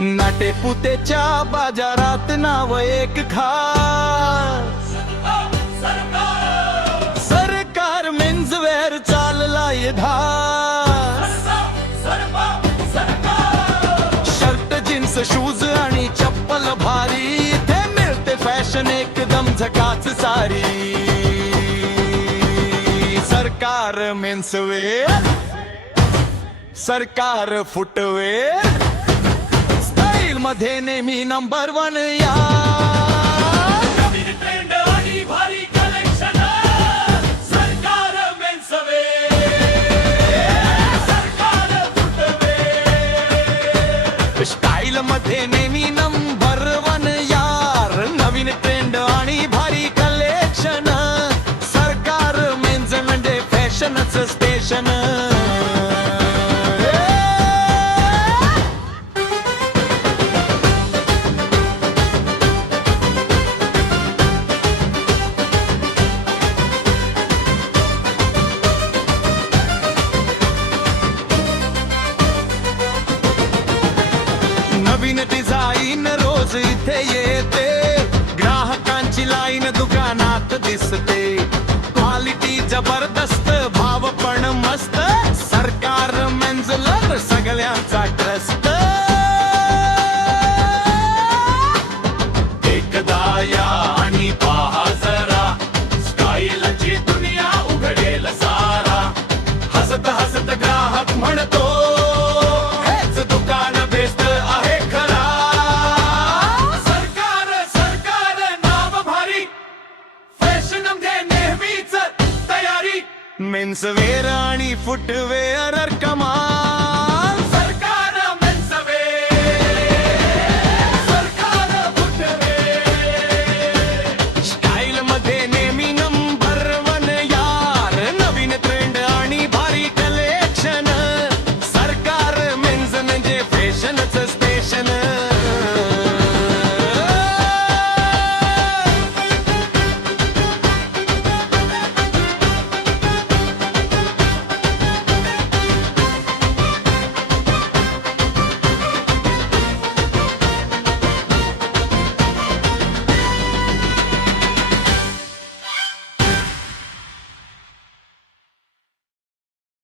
नाटेपुतेच्या बाजारात नाव एक खास, सरकार मेन्सवेअर चाललाय धास. शर्ट जीन्स शूज आणि चप्पल भारी, इथे मिळते फॅशन एकदम झकाच सारी. सरकार मेन्सवेअर, सरकार फुटवेअर, स्टाईल मध्ये नेहमी नंबर 1 या. नवीन ट्रेंड आणि भारी कलेक्शन, सरकार मेन्सवेअर, सरकार फुटवेअर. स्टाईल मध्ये नेहमी नंबर 1 यार. नवीन ट्रेंड आणि भारी कलेक्शन, सरकार मेन्स म्हणजे फॅशनच स्टेशन. नवीन डिझाईन रोज इथे येते, ग्राहकांची लाईन दुकानात दिसते. क्वालिटी जबरदस्त, भाव पण मस्त, सरकार मेन्सला सगळ्यांचा ट्रस्ट. एकदा या आणि पहा जरा, स्टाईलची दुनिया उघडेल सारा. हसत हसत ग्राहक म्हणतो, हेच दुकान बेस्ट आहे खरा. सरकार सरकार नाव भारी, फॅशन मध्ये नेहमीच तयारी. मेन्सवेअर आणि फुटवेअर